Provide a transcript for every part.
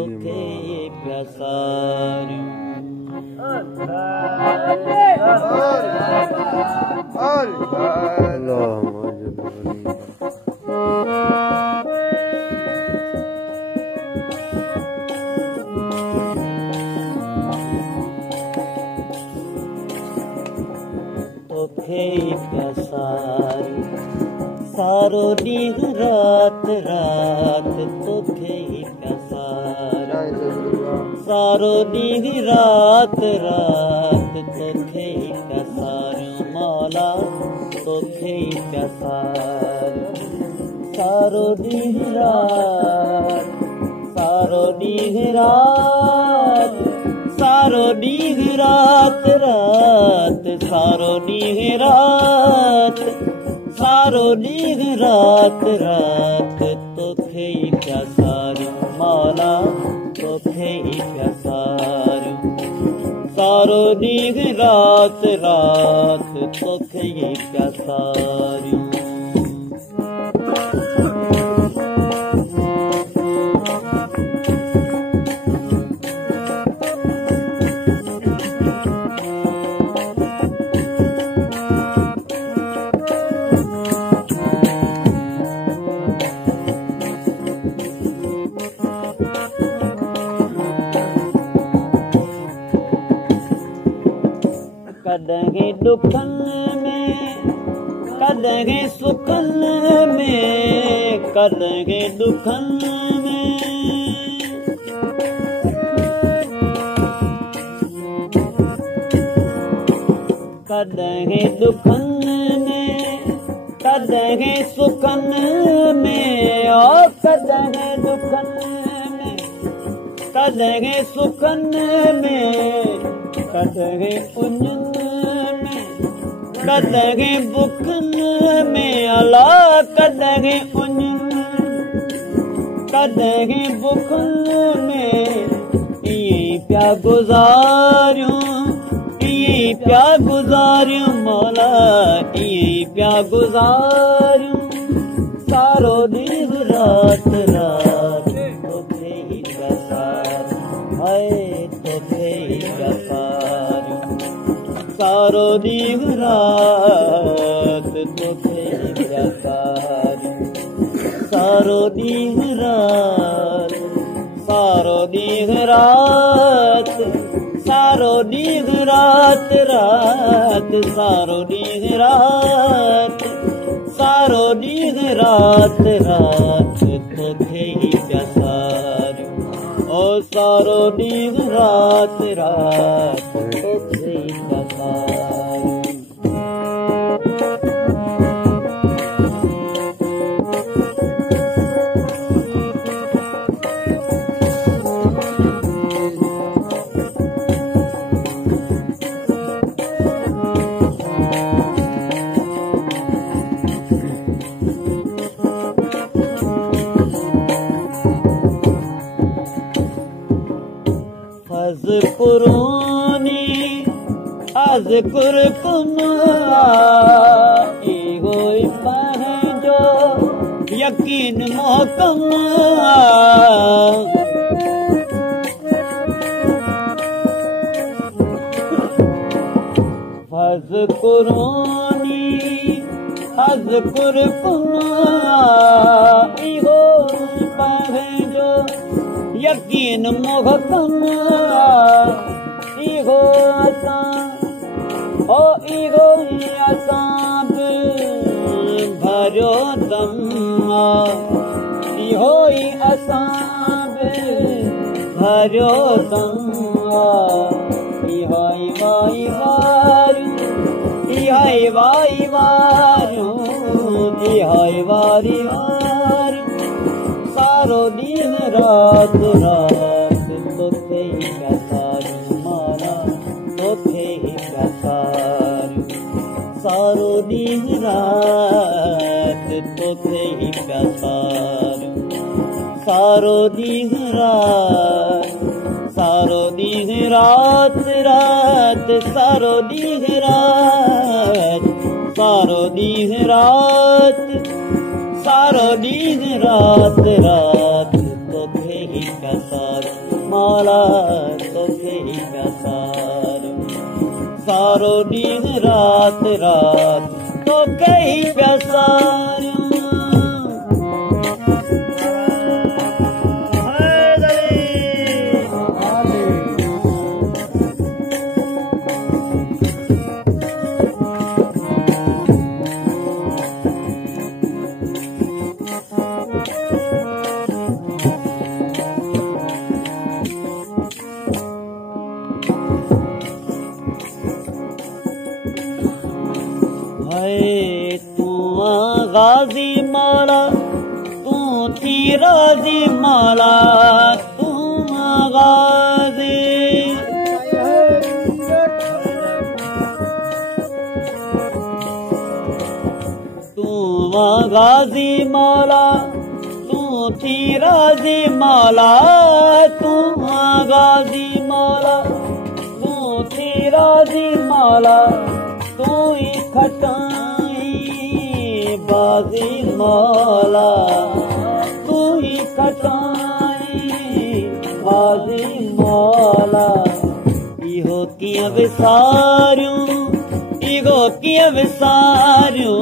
तोखे प्यासारियूं तोखे प्यासारियूं सारो ॾींहुं राति राति तोखे प्यासारियूं सारो ॾींहुं राति राति तोखे प्यासारियूं मौला तोखे प्यासारियूं सारो ॾींहुं राति सारो ॾींहुं राति सारो ॾींहुं राति राति सारो ॾींहुं राति सारो ॾींहुं राति राति तोखे प्यासारियूं मौला तोखे प्यासारियूं सारो ॾींहुं राति राति तोखे प्यासारियूं कॾहिं दुखनि में कॾहिं सुखनि में कॾहिं दुखनि में कॾहिं दुखनि में कॾहिं सुखनि में कॾहिं दुखनि में कॾहिं सुखनि में कॾहिं उञनि में कॾहिं बुखनि में अला कॾहिं उञनि कॾहिं बुखनि में ईअं पिया गुज़ारियूं ईअं पिया गुज़ारियूं मौला ईअं पिया गुज़ारियूं सारो ॾींहुं राति राति तोखे प्यासारियूं हाय तोखे प्यासारियूं सारो ॾींहुं राति तोखे प्यासारियूं सारो ॾींहुं राति सारो ॾींहुं राति सारो ॾींहुं राति राति सारो ॾींहुं राति सारो ॾींहुं राति राति तोखे प्यासारियूं ओ सारो ॾींहुं राति राति तोखे प्यासारियूं अज़कुरूनी अज़कुरकुम इहो ई पंहिंजो यकीन मोहकम अज़कुरूनी अज़कुरकुम इहो पंहिंजो यकीन मोहकम इहो असां ओ इहो असां बि भरियो दम इहो ई असां बि भरियो दम इहो ई वाई वारियूं इहो ई वाई वारियूं इहो ई वारी वारियूं सारो ॾींहुं राति राति तोखे प्यासारियूं माना तोखे प्यासारियूं सारो ॾींहुं राति तोखे प्यासारियूं सारो ॾींहुं राति सारो ॾींहुं राति राति सारो ॾींहुं राति सारो ॾींहुं राति सारो ॾींहुं राति राति तोखे प्यासारियूं प्यासार माला तोखे ही प्यासार सारो नींद रात रात तोखे ही प्यासार गाजी माला तू थी राजी माला तू गाजी तू गाजी माला तू थी राजी माला तू गाजी माला तू थी राजी माला तू ही खटाई बाजी माला तू ही खटाई बाजी माला इहो कीअं विसारियूं इहो कीअं विसारियूं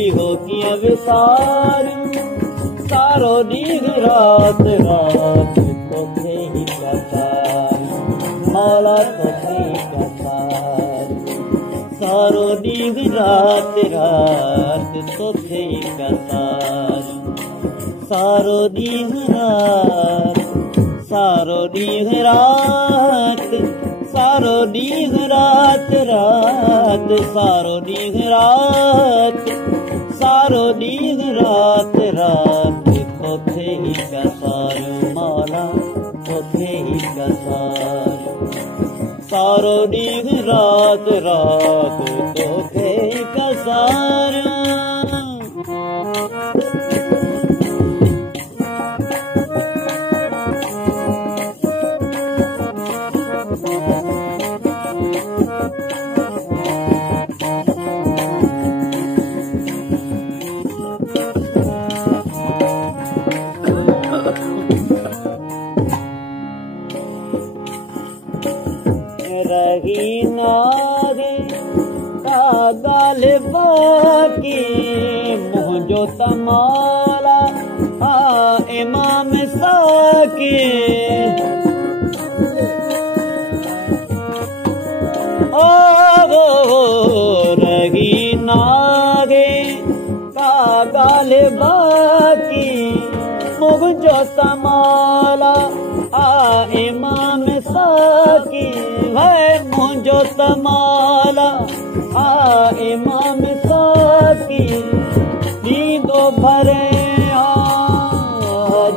इहो कीअं विसारियूं सारो ॾींहुं राति राति तोखे ही प्यासारियूं माला तोखे ही प्यासारियूं सारो ॾींहुं राति राति तोखे ही प्यासारियूं सारो ॾींहुं राति सारो ॾींहुं राति सारो ॾींहुं राति राति सारो ॾींहुं राति सारो ॾींहुं राति राति तोखे ही प्यासारियूं माला तोखे ही प्यासारियूं सारो ॾींहुं राति राति तोखे ही प्यासारियूं रही नारे का गाल बाकी मुंहिंजो तमाला इमाम साकी ओ रही नारे का गाल बाकी मुंहिंजो तमाला इमाम साकी है मुंहिंजो तमाला इमाम साकी नींदो भरे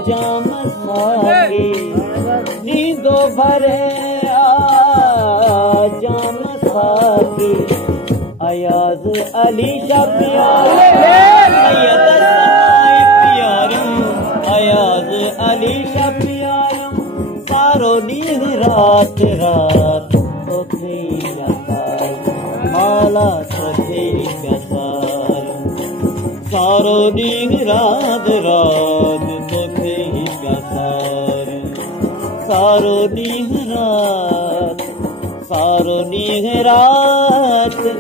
जाम साकी नींदो भरे जाम साकी अयाज अली शाह प्यारे अयाज अली शाह प्यारे सारो ॾींहुं राति राति तोखे ही प्यासारियूं माला तोखे ही प्यासारियूं सारो ॾींहुं राति राति तोखे ही प्यासारियूं सारो ॾींहुं राति सारो ॾींहुं राति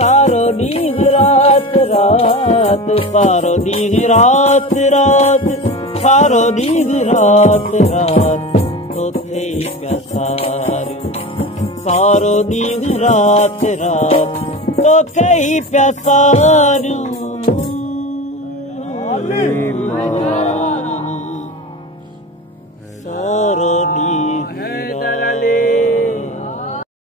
सारो ॾींहुं राति राति सारो ॾींहुं राति राति सारो ॾींहुं राति राति तोखे ही प्यासारियूं सारो ॾींहुं राति राति तोखे ही प्यासारियूं